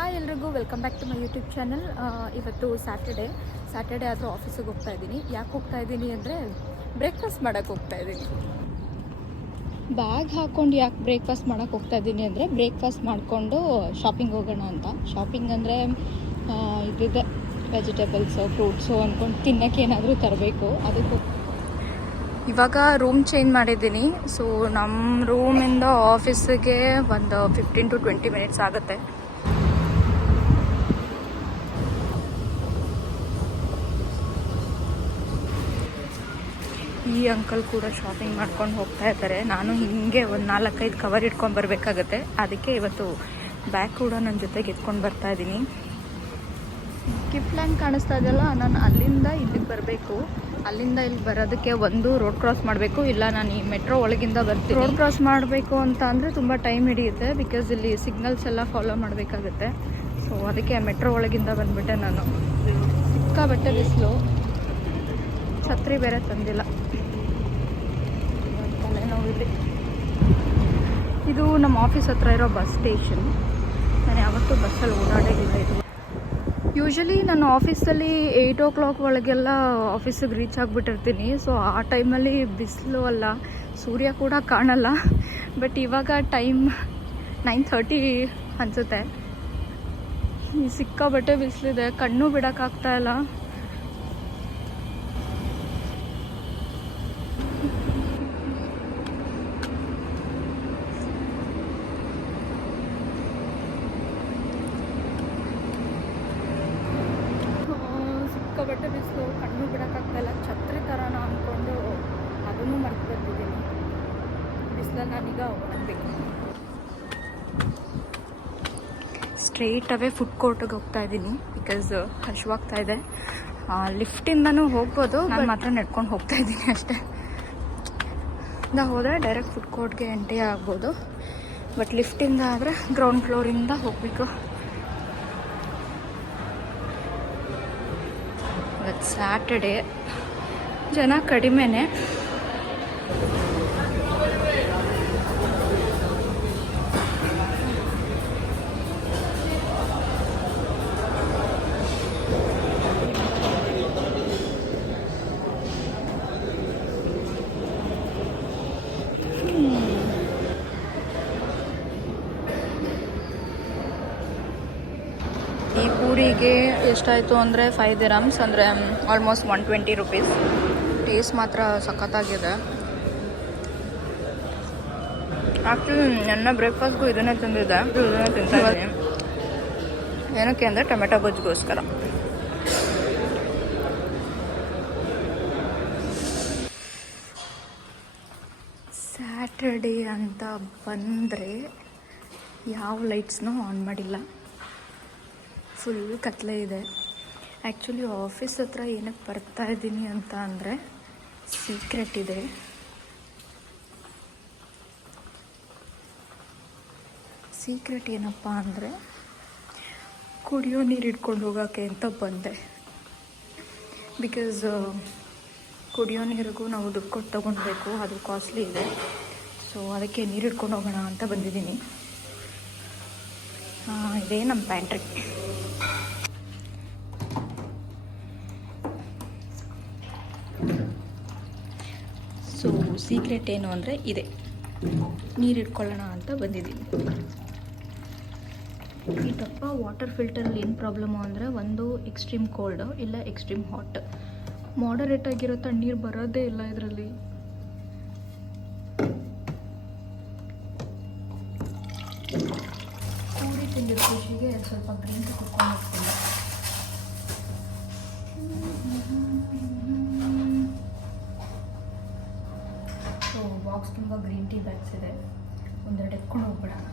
Hi ಎಲ್ರಿಗೂ welcome back to my YouTube channel. ಇವತ್ತು Saturday ಆದರೂ ಆಫೀಸಿಗೆ ಹೋಗ್ತಾ ಇದ್ದೀನಿ. ಯಾಕೆ ಹೋಗ್ತಾ ಇದ್ದೀನಿ ಅಂದರೆ ಬ್ರೇಕ್ಫಾಸ್ಟ್ ಮಾಡೋಕ್ಕೆ ಹೋಗ್ತಾ ಇದ್ದೀನಿ. ಬ್ಯಾಗ್ ಹಾಕ್ಕೊಂಡು ಯಾಕೆ ಬ್ರೇಕ್ಫಾಸ್ಟ್ ಮಾಡೋಕ್ಕೆ ಹೋಗ್ತಾ ಇದ್ದೀನಿ ಅಂದರೆ ಬ್ರೇಕ್ಫಾಸ್ಟ್ ಮಾಡಿಕೊಂಡು ಶಾಪಿಂಗ್ ಹೋಗೋಣ ಅಂತ. ಶಾಪಿಂಗ್ ಅಂದರೆ ಇದಿದೆ ವೆಜಿಟೇಬಲ್ಸು ಫ್ರೂಟ್ಸು ಅಂದ್ಕೊಂಡು ತಿನ್ನೋಕ್ಕೆ ಏನಾದರೂ ತರಬೇಕು. ಅದಕ್ಕೆ ಇವಾಗ ರೂಮ್ ಚೇಂಜ್ ಮಾಡಿದ್ದೀನಿ. ಸೊ ನಮ್ಮ ರೂಮಿಂದ ಆಫೀಸಿಗೆ ಒಂದು 15 to 20 ಮಿನಿಟ್ಸ್ ಆಗುತ್ತೆ. ಈ ಅಂಕಲ್ ಕೂಡ ಶಾಪಿಂಗ್ ಮಾಡ್ಕೊಂಡು ಹೋಗ್ತಾ ಇದ್ದಾರೆ. ನಾನು ಹಿಂಗೆ ಒಂದು 4-5 ಕವರ್ ಇಟ್ಕೊಂಡು ಬರಬೇಕಾಗತ್ತೆ. ಅದಕ್ಕೆ ಇವತ್ತು ಬ್ಯಾಗ್ ಕೂಡ ನನ್ನ ಜೊತೆಗೆ ಎತ್ಕೊಂಡು ಬರ್ತಾ ಇದ್ದೀನಿ. ಗಿಫ್ಟ್ ಲ್ಯಾಂಡ್ ಕಾಣಿಸ್ತಾ ಇದೆಯಲ್ಲ, ನಾನು ಅಲ್ಲಿಂದ ಇಲ್ಲಿಗೆ ಬರಬೇಕು. ಅಲ್ಲಿಂದ ಇಲ್ಲಿ ಬರೋದಕ್ಕೆ ಒಂದು ರೋಡ್ ಕ್ರಾಸ್ ಮಾಡಬೇಕು, ಇಲ್ಲ ನಾನು ಈ ಮೆಟ್ರೋ ಒಳಗಿಂದ ಬರ್ತೀನಿ. ರೋಡ್ ಕ್ರಾಸ್ ಮಾಡಬೇಕು ಅಂತ ಅಂದರೆ ತುಂಬ ಟೈಮ್ ಹಿಡಿಯುತ್ತೆ, ಬಿಕಾಸ್ ಇಲ್ಲಿ ಸಿಗ್ನಲ್ಸ್ ಎಲ್ಲ ಫಾಲೋ ಮಾಡಬೇಕಾಗುತ್ತೆ. ಸೊ ಅದಕ್ಕೆ ಮೆಟ್ರೋ ಒಳಗಿಂದ ಬಂದುಬಿಟ್ಟೆ ನಾನು. ಸಿಕ್ಕಾಬಟ್ಟೆ ಬಿಸಿಲು, ಛತ್ರಿ ಬೇರೆ ತಂದಿಲ್ಲ, ತಲೆನೋವಿದೆ. ಇದು ನಮ್ಮ ಆಫೀಸ್ ಹತ್ರ ಇರೋ ಬಸ್ ಸ್ಟೇಷನ್. ನಾನು ಯಾವತ್ತೂ ಬಸ್ಸಲ್ಲಿ ಓಡಾಡೋದಿಲ್ಲ. ಇದು ಯೂಶ್ವಲಿ ನಾನು ಆಫೀಸಲ್ಲಿ 8 o'clock ಒಳಗೆಲ್ಲ ಆಫೀಸಿಗೆ ರೀಚ್ ಆಗಿಬಿಟ್ಟಿರ್ತೀನಿ. ಸೊ ಆ ಟೈಮಲ್ಲಿ ಬಿಸಿಲು ಅಲ್ಲ, ಸೂರ್ಯ ಕೂಡ ಕಾಣಲ್ಲ. ಬಟ್ ಇವಾಗ ಟೈಮ್ 9:30 ಅನಿಸುತ್ತೆ. ಸಿಕ್ಕಾಬಟ್ಟೆ ಬಿಸಿಲಿದೆ, ಕಣ್ಣು ಬಿಡೋಕ್ಕಾಗ್ತಾಯಿಲ್ಲ. ಸಿಕ್ಕಾಬಟ್ಟೆ ಬಿಸಿಲು, ಕಣ್ಣು ಬಿಡೋಕ್ಕಾಗ್ತಾಯಿಲ್ಲ. ಛತ್ರಿ ಥರನ ಅಂದ್ಕೊಂಡು ಅದನ್ನು ಮರ್ತು ಬಂದಿದ್ದೀನಿ. ಬಿಸಿಲಲ್ಲಿ ನಾನೀಗ ಒಣಗಬೇಕು. ಸ್ಟ್ರೈಟ್ ಅವೇ ಫುಡ್ ಕೋರ್ಟಿಗೆ ಹೋಗ್ತಾ ಇದ್ದೀನಿ, ಬಿಕಾಸ್ ಹಶ್ವಾಗ್ತಾ ಇದೆ. ಲಿಫ್ಟಿಂದನೂ ಹೋಗ್ಬೋದು, ನಾನು ಮಾತ್ರ ನಡ್ಕೊಂಡು ಹೋಗ್ತಾ ಇದ್ದೀನಿ ಅಷ್ಟೇ. ಹೋದರೆ ಡೈರೆಕ್ಟ್ ಫುಡ್ ಕೋರ್ಟ್ಗೆ ಎಂಟ್ರಿ ಆಗ್ಬೋದು. ಬಟ್ ಲಿಫ್ಟಿಂದ ಆದರೆ ಗ್ರೌಂಡ್ ಫ್ಲೋರಿಂದ ಹೋಗಬೇಕು. ಇವತ್ತು ಸ್ಯಾಟರ್ಡೇ, ಜನ ಕಡಿಮೆನೇ. ಈ ಪೂರಿಗೆ ಎಷ್ಟಾಯಿತು ಅಂದರೆ 5 dirhams, ಅಂದರೆ ಆಲ್ಮೋಸ್ಟ್ 120 rupees. ಟೇಸ್ಟ್ ಮಾತ್ರ ಸಖತ್ತಾಗಿದೆ. ಆ್ಯಕ್ಚುಲಿ ನನ್ನ ಬ್ರೇಕ್ಫಾಸ್ಟ್ಗೂ ಇದನ್ನೇ ತಿಂದಿದ್ದೆ, ಇದನ್ನೇ ತಿಂತಾ ಇದ್ದೀನಿ. ಏನಕ್ಕೆ ಅಂದರೆ ಟೊಮೆಟೊ ಗೊಜ್ಜಿಗೋಸ್ಕರ. ಸ್ಯಾಟರ್ಡೇ ಅಂತ ಬಂದರೆ ಯಾವ ಲೈಟ್ಸ್ನೂ ಆನ್ ಮಾಡಿಲ್ಲ, ಫುಲ್ ಕತ್ಲೆ ಇದೆ. ಆ್ಯಕ್ಚುಲಿ ಆಫೀಸ್ ಹತ್ರ ಏನಕ್ಕೆ ಬರ್ತಾ ಇದ್ದೀನಿ ಅಂತ ಅಂದರೆ ಸೀಕ್ರೆಟ್ ಇದೆ. ಸೀಕ್ರೆಟ್ ಏನಪ್ಪ ಅಂದರೆ ಕುಡಿಯೋ ನೀರು ಇಟ್ಕೊಂಡು ಹೋಗೋಕ್ಕೆ ಅಂತ ಬಂದೆ. ಬಿಕಾಸ್ ಕುಡಿಯೋ ನೀರಿಗೂ ನಾವು ದುಡ್ಡು ಕೊಟ್ಟು ತೊಗೊಳ್ಬೇಕು, ಅದು ಕಾಸ್ಟ್ಲಿ ಇದೆ. ಸೊ ಅದಕ್ಕೆ ನೀರು ಇಟ್ಕೊಂಡು ಹೋಗೋಣ ಅಂತ ಬಂದಿದ್ದೀನಿ. ಇದೇ ನಮ್ಮ ಪ್ಯಾಂಟ್ರಿ. ಸೊ ಸೀಕ್ರೆಟ್ ಏನು ಅಂದರೆ ಇದೆ, ನೀರು ಇಟ್ಕೊಳ್ಳೋಣ ಅಂತ ಬಂದಿದ್ದೀನಿ. ಈ ದಪ್ಪ ವಾಟರ್ ಫಿಲ್ಟರಲ್ಲಿ ಏನು ಪ್ರಾಬ್ಲಮ್ಮು ಅಂದರೆ, ಒಂದು ಎಕ್ಸ್ಟ್ರೀಮ್ ಕೋಲ್ಡು, ಇಲ್ಲ ಎಕ್ಸ್ಟ್ರೀಮ್ ಹಾಟ್. ಮಾಡರೇಟ್ ಆಗಿರೋ ತಣ್ಣೀರು ಬರೋದೇ ಇಲ್ಲ ಇದರಲ್ಲಿ. ಪೂರಿ ತಿಂದಿರೋ ಖುಷಿಗೆ ಸ್ವಲ್ಪ ಗ್ರೀನ್ ಟೀ ಕುಡ್ಕೊಂಡು ಹೋಗ್ತೀನಿ. ಸೊ ಬಾಕ್ಸ್ ತುಂಬ ಗ್ರೀನ್ ಟೀ ಬ್ಯಾಗ್ಸ್ ಇದೆ, ಒಂದೆರಡು ಎತ್ಕೊಂಡು ಹೋಗ್ಬಿಡೋಣ.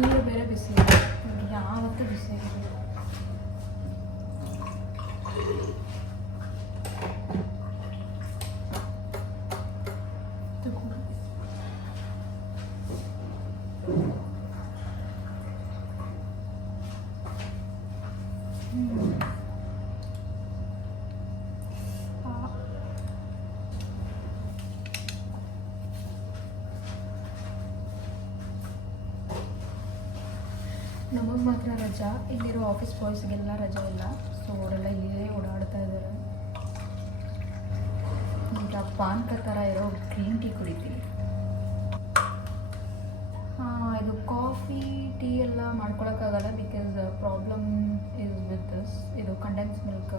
ನೀರು ಬೇರೆ ಬಿಸಿ ಇದೆ, ಯಾವತ್ತೂ ಬಿಸಿ ಆಗಿದೆ. ನಮಗೆ ಮಾತ್ರ ರಜಾ, ಇಲ್ಲಿರೋ ಆಫೀಸ್ ಬಾಯ್ಸ್ಗೆಲ್ಲ ರಜಾ ಇಲ್ಲ. ಸೊ ಅವರೆಲ್ಲ ಇಲ್ಲೇ ಓಡಾಡ್ತಾ ಇದ್ದಾರೆ. ಈಗ ಪಾನ್ಕ ಥರ ಇರೋ ಗ್ರೀನ್ ಟೀ ಕುಡಿತೀವಿ. ಇದು ಕಾಫಿ ಟೀ ಎಲ್ಲ ಮಾಡ್ಕೊಳಕ್ಕಾಗಲ್ಲ, because problem is with this. ಇದು ಕಂಡೆನ್ಸ್ ಮಿಲ್ಕ್,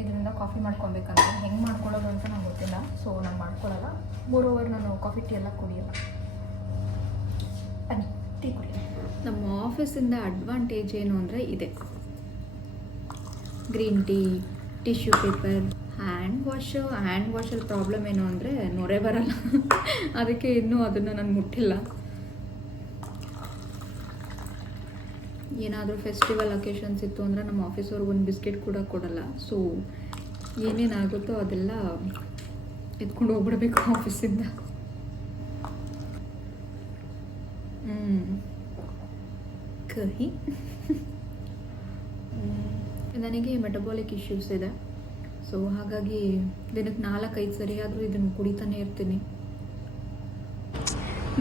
ಇದರಿಂದ ಕಾಫಿ ಮಾಡ್ಕೊಬೇಕಂತ. ಹೆಂಗೆ ಮಾಡ್ಕೊಳ್ಳೋದು ಅಂತ ನಂಗೆ ಗೊತ್ತಿಲ್ಲ, ಸೊ ನಾನು ಮಾಡ್ಕೊಳ್ಳಲ್ಲ. ಮೋರೋವರ್ ನಾನು ಕಾಫಿ ಟೀ ಎಲ್ಲ ಕುಡಿಯಲ್ಲ. ಬನ್ನಿ ಟೀ ಕುಡಿ. ನಮ್ಮ ಆಫೀಸಿಂದ ಅಡ್ವಾಂಟೇಜ್ ಏನು ಅಂದರೆ ಇದೆ, green tea, tissue paper, hand ವಾಶಲ್ಲಿ ಪ್ರಾಬ್ಲಮ್ ಏನು ಅಂದರೆ ನೊರೆ ಬರಲ್ಲ. ಅದಕ್ಕೆ ಇನ್ನೂ ಅದನ್ನು ನಾನು ಮುಟ್ಟಿಲ್ಲ. ಏನಾದರೂ ಫೆಸ್ಟಿವಲ್ ಅಕೇಶನ್ಸ್ ಇತ್ತು ಅಂದರೆ ನಮ್ಮ ಆಫೀಸವ್ರಿಗೆ ಒಂದು ಬಿಸ್ಕೆಟ್ ಕೂಡ ಕೊಡಲ್ಲ. ಸೊ ಏನೇನಾಗುತ್ತೋ ಅದೆಲ್ಲ ಎತ್ಕೊಂಡು ಹೋಗ್ಬಿಡ್ಬೇಕು ಆಫೀಸಿಂದ. ಕಹಿ. ನನಗೆ ಮೆಟಬಾಲಿಕ್ ಇಶ್ಯೂಸ್ ಇದೆ. ಸೊ ಹಾಗಾಗಿ ದಿನಕ್ಕೆ 4-5 ಸರಿ ಆದರೂ ಇದನ್ನು ಕುಡಿತಾನೆ ಇರ್ತೀನಿ.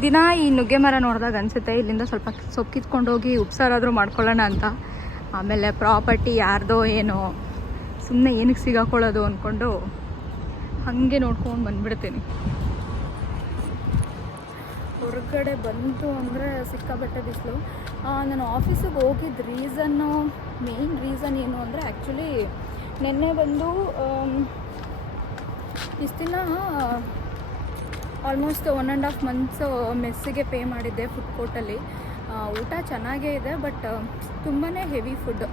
ದಿನ ಈ ನುಗ್ಗೆ ಮರ ನೋಡಿದಾಗ ಅನಿಸುತ್ತೆ ಇಲ್ಲಿಂದ ಸ್ವಲ್ಪ ಸೊಪ್ಪು ಕಿತ್ಕೊಂಡೋಗಿ ಉಪ್ಸಾರಾದರೂ ಮಾಡ್ಕೊಳ್ಳೋಣ ಅಂತ. ಆಮೇಲೆ ಪ್ರಾಪರ್ಟಿ ಯಾರ್ದೋ ಏನೋ, ಸುಮ್ಮನೆ ಏನಕ್ಕೆ ಸಿಗಾಕೊಳ್ಳೋದು ಅಂದ್ಕೊಂಡು ಹಾಗೆ ನೋಡ್ಕೊಂಡು ಬಂದುಬಿಡ್ತೀನಿ. ಹೊರಗಡೆ ಬಂತು ಅಂದರೆ ಸಿಕ್ಕಾಬಟ್ಟೆ ಬಿಸಿಲು. ನಾನು ಆಫೀಸಿಗೆ ಹೋಗಿದ್ದ ಮೇನ್ ರೀಸನ್ ಏನು ಅಂದರೆ ಆ್ಯಕ್ಚುಲಿ ನಿನ್ನೆ ಬಂದು ಇಷ್ಟು ದಿನ ಆಲ್ಮೋಸ್ಟ್ 1.5 months ಮೆಸ್ಸಿಗೆ ಪೇ ಮಾಡಿದ್ದೆ ಫುಡ್ ಕೋರ್ಟಲ್ಲಿ. ಊಟ ಚೆನ್ನಾಗೇ ಇದೆ, ಬಟ್ ತುಂಬಾ ಹೆವಿ ಫುಡ್,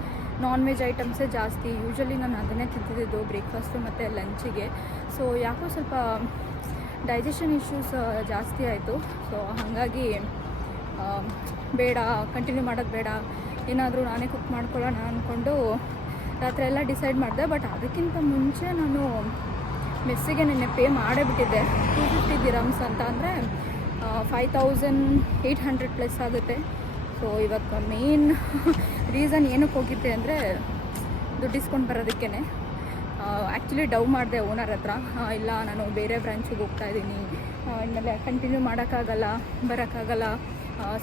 ನಾನ್ ವೆಜ್ ಐಟಮ್ಸೇ ಜಾಸ್ತಿ. ಯೂಶ್ವಲಿ ನಾನು ಅದನ್ನೇ ತಿಂತಿದ್ದು ಬ್ರೇಕ್ಫಾಸ್ಟು ಮತ್ತು ಲಂಚಿಗೆ. ಸೊ ಯಾಕೋ ಸ್ವಲ್ಪ ಡೈಜೆಷನ್ ಇಶ್ಯೂಸ್ ಜಾಸ್ತಿ ಆಯಿತು. ಸೊ ಹಾಗಾಗಿ ಬೇಡ, ಕಂಟಿನ್ಯೂ ಮಾಡೋದು ಬೇಡ, ಏನಾದರೂ ನಾನೇ ಕುಕ್ ಮಾಡ್ಕೊಳ್ಳೋಣ ಅಂದ್ಕೊಂಡು ರಾತ್ರಿ ಎಲ್ಲ ಡಿಸೈಡ್ ಮಾಡಿದೆ. ಬಟ್ ಅದಕ್ಕಿಂತ ಮುಂಚೆ ನಾನು ಮೆಸ್ಸಿಗೆ ನಿನ್ನೆ ಪೇ ಮಾಡೇ ಬಿಟ್ಟಿದ್ದೆ. 250 dirhams ಅಂತ ಅಂದರೆ 5800 ಪ್ಲಸ್ ಆಗುತ್ತೆ. ಸೊ ಇವಾಗ ಮೇನ್ ರೀಸನ್ ಏನಕ್ಕೆ ಹೋಗಿದ್ದೆ ಅಂದರೆ ದುಡ್ಡು ಇಸ್ಕೊಂಡು ಬರೋದಕ್ಕೇ. ಆ್ಯಕ್ಚುಲಿ ಡವ್ ಮಾಡಿದೆ ಓನರ್ ಹತ್ರ, ಇಲ್ಲ ನಾನು ಬೇರೆ ಬ್ರಾಂಚಿಗೆ ಹೋಗ್ತಾಯಿದ್ದೀನಿ, ಆಮೇಲೆ ಕಂಟಿನ್ಯೂ ಬರೋಕ್ಕಾಗಲ್ಲ,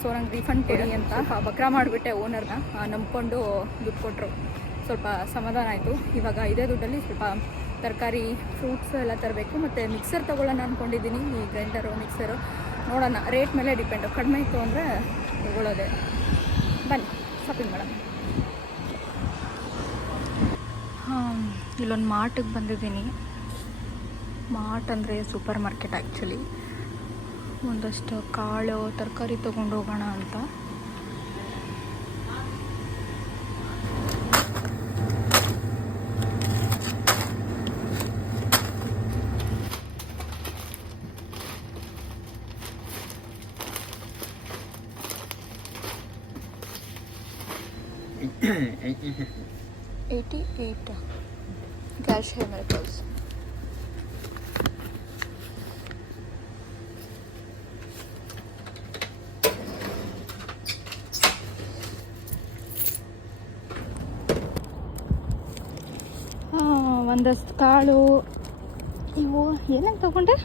ಸೊ ನಂಗೆ ರೀಫಂಡ್ ಕೊಡಿ ಅಂತ ಬಕ್ರಾ ಮಾಡಿಬಿಟ್ಟೆ ಓನರ್ನ. ನಂಬ್ಕೊಂಡು ದುಡ್ಡು ಕೊಟ್ಟರು, ಸ್ವಲ್ಪ ಸಮಾಧಾನ ಆಯಿತು. ಇವಾಗ ಇದೇ ದುಡ್ಡಲ್ಲಿ ಸ್ವಲ್ಪ ತರಕಾರಿ, ಫ್ರೂಟ್ಸ್ ಎಲ್ಲ ತರಬೇಕು. ಮತ್ತು ಮಿಕ್ಸರ್ ತೊಗೊಳ್ಳೋಣ ಅಂದ್ಕೊಂಡಿದ್ದೀನಿ, ಈ ಗ್ರೈಂಡರು ಮಿಕ್ಸರು ನೋಡೋಣ, ರೇಟ್ ಮೇಲೆ ಡಿಪೆಂಡು. ಕಡಿಮೆ ಇತ್ತು ಅಂದರೆ ತೊಗೊಳ್ಳೋದೆ. ಬನ್ನಿ ಶಾಪಿಂಗ್ ಮಾಡೋಣ. ಇಲ್ಲೊಂದು ಮಾರ್ಟಿಗೆ ಬಂದಿದ್ದೀನಿ. ಮಾರ್ಟ್ ಅಂದರೆ ಸೂಪರ್ ಮಾರ್ಕೆಟ್ ಆ್ಯಕ್ಚುಲಿ. ಒಂದಷ್ಟು ಕಾಳು ತರಕಾರಿ ತೊಗೊಂಡು ಹೋಗೋಣ ಅಂತ. $88 ಕ್ಯಾಶ್ है मेरे पास. ಒಂದಷ್ಟು ಕಾಳು, ಇವು ಏನೇನು ತೊಗೊಂಡೆ?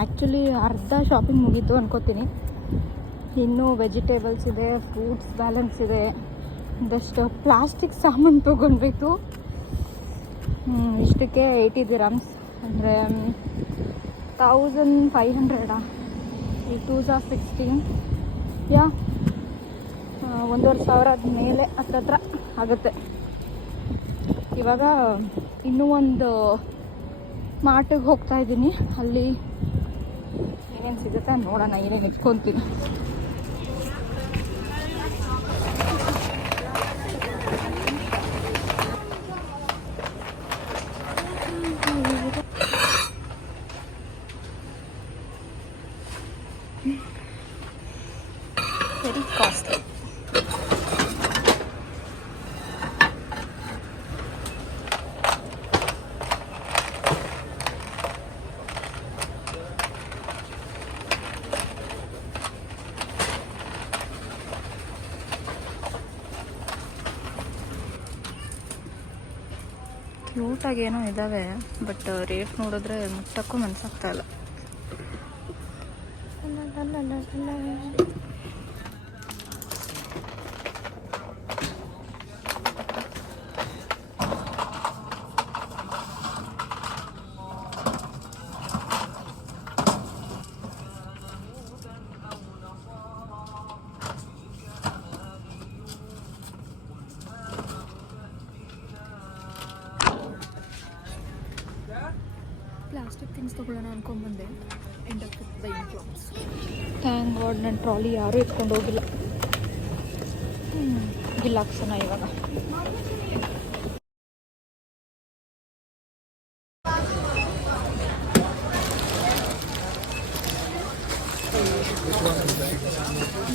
ಆ್ಯಕ್ಚುಲಿ ಅರ್ಧ ಶಾಪಿಂಗ್ ಮುಗೀತು ಅನ್ಕೋತೀನಿ. ಇನ್ನೂ ವೆಜಿಟೇಬಲ್ಸ್ ಇದೆ, ಫ್ರೂಟ್ಸ್ ಬ್ಯಾಲೆನ್ಸ್ ಇದೆ, ಒಂದಷ್ಟು ಪ್ಲಾಸ್ಟಿಕ್ ಸಾಮಾನು ತೊಗೊಳ್ಬೇಕು. ಇಷ್ಟಕ್ಕೆ 80 dirhams ಅಂದರೆ 1500. ಈ 2s are 16. ಯಾ 1500 ಮೇಲೆ ಹತ್ರ ಆಗುತ್ತೆ. ಇವಾಗ ಇನ್ನೂ ಒಂದು ಮಾರ್ಟಿಗೆ ಹೋಗ್ತಾ ಇದ್ದೀನಿ. ಅಲ್ಲಿ ಏನೇನು ಸಿಗುತ್ತೆ ನೋಡೋಣ, ಏನೇನು ಇಟ್ಕೊತೀನಿ. Very costly. ಕ್ಯೂಟಾಗಿ ಏನೋ ಇದ್ದಾವೆ, ಬಟ್ ರೇಟ್ ನೋಡಿದ್ರೆ ಮುಟ್ಟಕ್ಕೂ ಮನಸ್ಸಾಗ್ತಾ ಇಲ್ಲ. ಪ್ಲಾಸ್ಟಿಕ್ ಥಿಂಗ್ಸ್ ತೊಗೊಳ್ಳೋಣ ಅನ್ಕೊಂಡ್ಬಂದೆ. End up with buying clothes. Thank god ನನ್ನ ಟ್ರಾಲಿ ಯಾರೂ ಎತ್ಕೊಂಡು ಹೋಗಿಲ್ಲ. ಬಿಲ್ ಹಾಕ್ಸೋಣ ಇವಾಗ.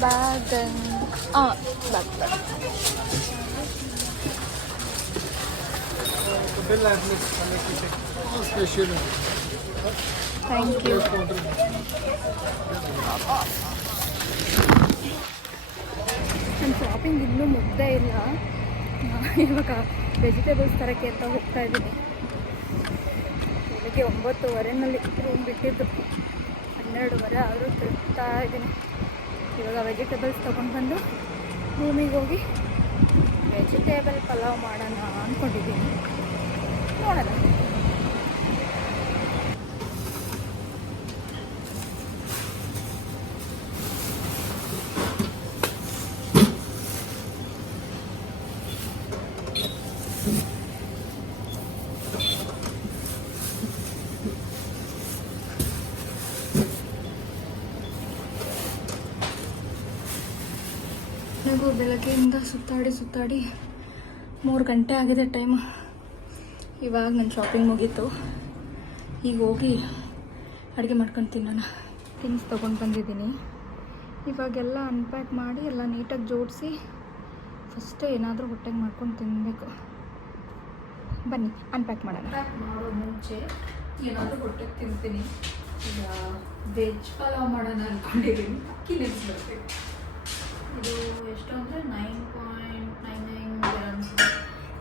Bag bag thank you. ನನ್ನ ಶಾಪಿಂಗ್ ಇನ್ನೂ ಮುಗ್ದೇ ಇಲ್ಲ. ಇವಾಗ ವೆಜಿಟೇಬಲ್ಸ್ ತರಕ್ಕೆ ಅಂತ ಹೋಗ್ತಾ ಇದ್ದೀನಿ. ಬೆಳಗ್ಗೆ 9:15ನಲ್ಲಿ ರೂಮ್ ಬಿಟ್ಟಿದ್ದು 12:30 ಆದರೂ ತಿರುಗ್ತಾ ಇದ್ದೀನಿ. ಇವಾಗ ವೆಜಿಟೇಬಲ್ಸ್ ತೊಗೊಂಡು ಬಂದು ರೂಮಿಗೆ ಹೋಗಿ ವೆಜಿಟೇಬಲ್ ಪಲಾವ್ ಮಾಡೋಣ ಅಂದ್ಕೊಂಡಿದ್ದೀನಿ. ನೋಡೋಣ. ನನಗೂ ಬೆಳಗ್ಗೆಯಿಂದ ಸುತ್ತಾಡಿ 3 ಗಂಟೆ ಆಗಿದೆ ಟೈಮ್. ಇವಾಗ ನನ್ನ ಶಾಪಿಂಗ್ ಮುಗೀತು. ಈಗ ಹೋಗಿ ಅಡುಗೆ ಮಾಡ್ಕೊಂಡು ತಿನ್ನೋಣ. ಥಿಂಗ್ಸ್ ತೊಗೊಂಡು ಬಂದಿದ್ದೀನಿ. ಇವಾಗೆಲ್ಲ ಅನ್ಪ್ಯಾಕ್ ಮಾಡಿ ಎಲ್ಲ ನೀಟಾಗಿ ಜೋಡಿಸಿ ಫಸ್ಟ್ ಏನಾದರೂ ಹೊಟ್ಟೆಗೆ ಮಾಡ್ಕೊಂಡು ತಿನ್ನಬೇಕು. ಬನ್ನಿ ಅನ್ಪ್ಯಾಕ್ ಮಾಡೋಣ. ಅನ್ಪ್ಯಾಕ್ ಮಾಡೋ ಮುಂಚೆ ಏನಾದರೂ ಹೊಟ್ಟೆಗೆ ತಿಂತೀನಿ. ಈಗ ವೆಜ್ ಪಲಾವ್ ಮಾಡೋಣ ಅಂದ್ಕೊಂಡಿದ್ದೀನಿ. ಅಕ್ಕಿ ನೆನೆಸ್ಬೇಕು. ಇದು ಎಷ್ಟು ಅಂದರೆ 9.99 ಗ್ರಾಮ್ಸ್.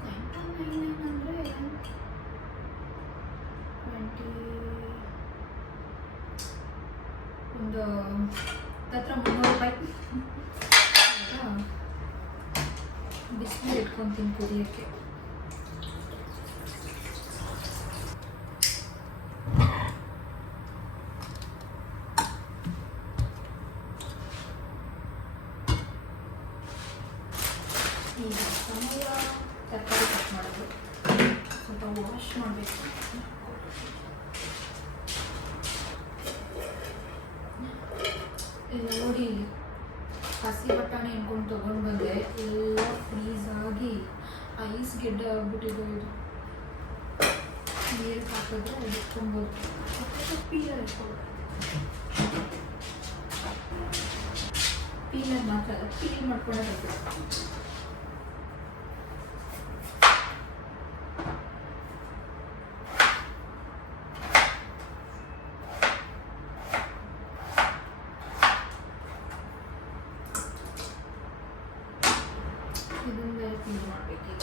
9.99 ಅಂದರೆ 20 ಒಂದು ಹತ್ರ 300 ರೂಪಾಯಿ. ಬಿಸಿನೀರು ಇಟ್ಕೊತೀನಿ ಕುದಿಯೋಕ್ಕೆ. ಈಗ ಸಮಯ ತರಕಾರಿ ಕಟ್ ಮಾಡೋದು. ಸ್ವಲ್ಪ ವಾಶ್ ಮಾಡಬೇಕು. ಇಲ್ಲ ನೋಡಿ, ಹಸಿ ಬಟಾಣಿ ಇಟ್ಕೊಂಡು ತೊಗೊಂಡು ಬಂದೆ. ಎಲ್ಲ ಫ್ರೀಸ್ ಆಗಿ ಐಸ್ ಗೆಡ್ಡೆ ಆಗ್ಬಿಟ್ಟಿದೆ. ಇದು ನೀರು ಹಾಕಿದ್ರೆ ಅದು ಇಟ್ಕೊಬೋದು. ಪೀಲರ್ ಇಟ್ಕೊಂಡು ಪೀಲರ್ ಮಾತ್ರ ಪೀಲ್ ಮಾಡ್ಕೊಳ್ಳೋದು. ಇದನ್ನ ಕ್ಲೀನ್ ಮಾಡಬೇಕೀಗ.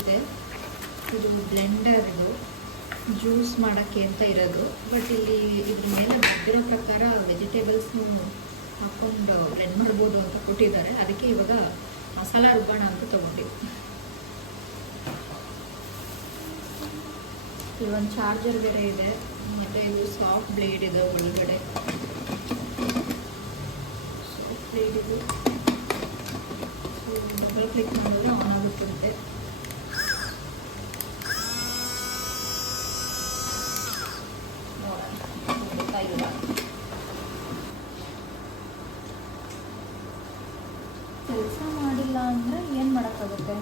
ಇದೆ ಇದು ಬ್ಲೆಂಡರ್, ಇದು ಜ್ಯೂಸ್ ಮಾಡೋಕ್ಕೆ ಅಂತ ಇರೋದು. ಬಟ್ ಇಲ್ಲಿ ಇದ್ರ ಮೇಲೆ ಬರ್ದಿರೋ ಪ್ರಕಾರ ವೆಜಿಟೇಬಲ್ಸ್ನು ಹಾಕ್ಕೊಂಡು ಬ್ಲೆಂಡ್ ಮಾಡ್ಬೋದು ಅಂತ ಕೊಟ್ಟಿದ್ದಾರೆ. ಅದಕ್ಕೆ ಇವಾಗ ಮಸಾಲ ರುಬ್ಬೋಣ ಅಂತ ತೊಗೊಂಡಿದ್ದು. ಇಲ್ಲೊಂದು ಚಾರ್ಜರ್ ಬೇರೆ ಇದೆ, ಮತ್ತು ಇದು ಸಾಫ್ಟ್ ಬ್ಲೇಡ್ ಇದೆ ಒಳಗಡೆ. ಸಾಫ್ಟ್ ಬ್ಲೇಡ್ ಇದು ಡಬಲ್ ಕ್ಲಿಕ್ ಮಾಡಿದ್ರೆ ಆನ್ ಆಗುತ್ತಿರುತ್ತೆ. ಇಲ್ಲ. ಕೆಲಸ ಮಾಡಿಲ್ಲ ಅಂದರೆ ಏನು ಮಾಡೋಕ್ಕಾಗುತ್ತೆ,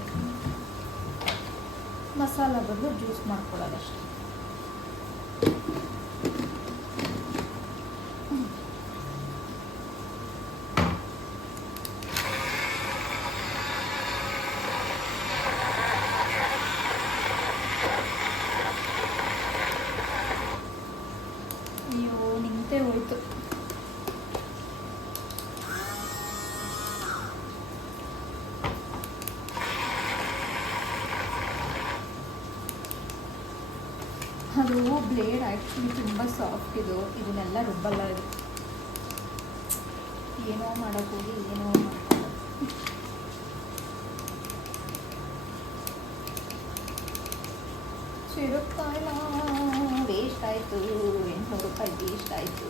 ಮಸಾಲ ಬದಲು ಜ್ಯೂಸ್ ಮಾಡ್ಕೊಳ್ಳೋದಷ್ಟೆ. ಅಯ್ಯೋ ನಿಂತೇ ಹೋಯ್ತು. ಅದು ಬ್ಲೇಡ್ ಆ್ಯಕ್ಚುಲಿ ತುಂಬ ಸಾಫ್ಟ್ ಇದನ್ನೆಲ್ಲ ರುಬ್ಬಲ್ಲ ಇದು. ಏನೋ ಮಾಡೋಕ್ಕೋಗಿ ಏನೋ ಮಾಡ್ಕೊಳ್ಳೋದು. ಚಿರುಕಾಯಿಲ್ಲ, ವೇಸ್ಟ್ ಆಯಿತು, 800 ರೂಪಾಯಿ ವೇಸ್ಟ್ ಆಯಿತು.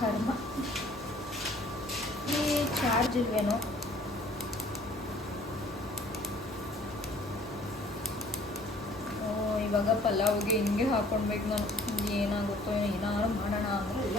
ಕರ್ಮ. ಈ ಚಾರ್ಜ್ ಇಲ್ವೇನೋ. ಇವಾಗ ಪಲಾವ್ಗೆ ಹಿಂಗೆ ಹಾಕ್ಕೊಳ್ಬೇಕು ನಾನು. ಏನಾಗುತ್ತೋ ಏನಾದ್ರು ಮಾಡೋಣ ಅಂದರೆ ಎಲ್ಲ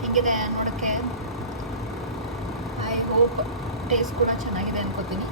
ಹೇಗಿದೆ ನೋಡೋಕ್ಕೆ. ಐ ಹೋಪ್ ಟೇಸ್ಟ್ ಕೂಡ ಚೆನ್ನಾಗಿದೆ ಅನ್ಕೋತೀನಿ.